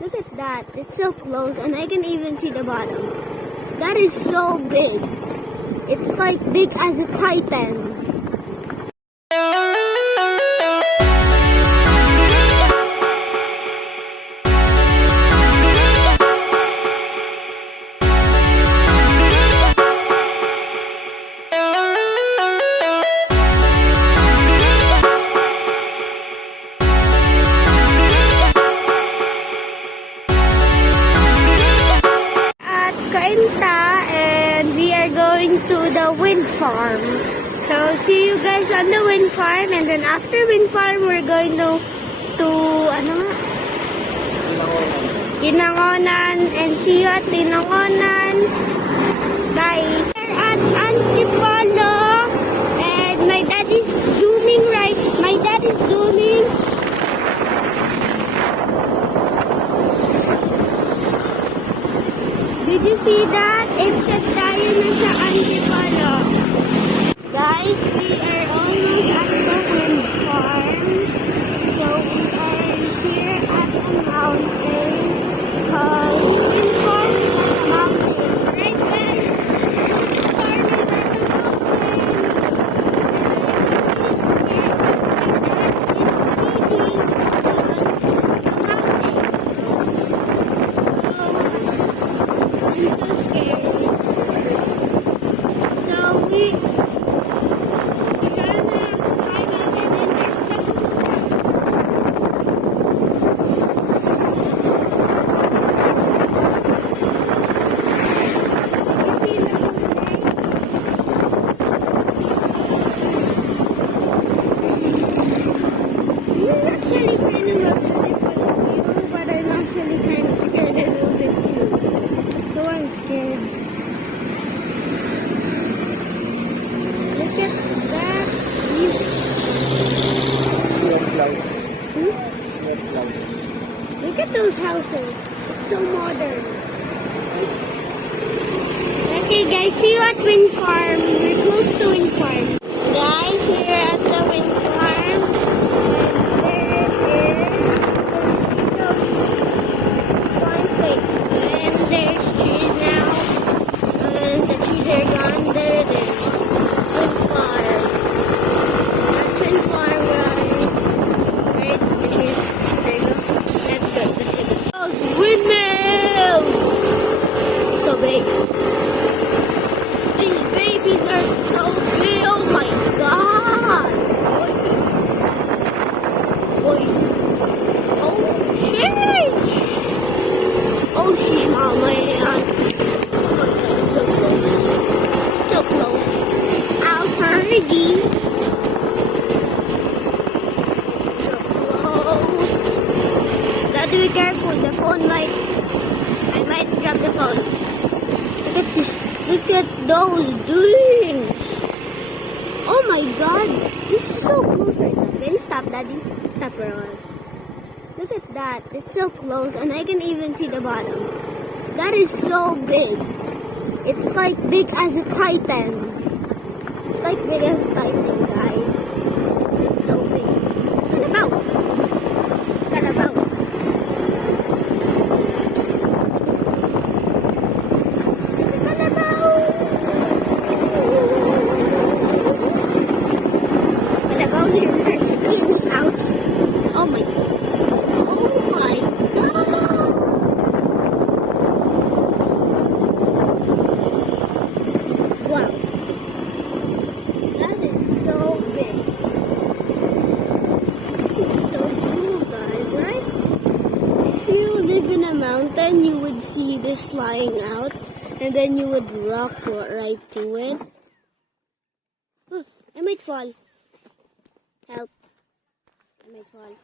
Look at that. It's so close and I can even see the bottom. That is so big. It's like big as a titan. And we are going to the wind farm. So see you guys on the wind farm, and then after wind farm we're going to ano nga? Tinangonan, and see you at Tinangonan. Bye. We're at Antipolo and my dad is zooming Did you see that? It's just tayo na sa Antipolo. Guys, we are almost at the wind farm. So we are here at a mountain. Because wind farm is at a mountain. Right guys? Wind farm is at a Look at those houses. It's so modern. Okay guys, see you at wind farm. We're close to wind farm. Guys, we're at the wind farm. And there's trees now. And the trees are gone. There it is. Wind farm. That's wind farm, guys. Right? The trees. There you go. That's good. Let's get it. Oh, windmill! So big. These babies are so big. Oh my god! Boy. Oh, sheesh! Oh, she's mama. Oh my god, so close. So close. I'll turn the G. So close. Gotta be careful. The phone I might drop the phone. Look at this. Look at those dreams. Oh my god. This is so close right now. Can you stop, Daddy? Stop for a while. Look at that. It's so close and I can even see the bottom. That is so big. It's like big as a titan. It's like big as a titan, guys. It's so big. What about? What about? Oh my god. Oh my god. Wow. That is so big. It's so cool, guys, right? If you live in a mountain, you would see this flying out, and then you would rock right to it. Oh, I might fall. Help. I might fall.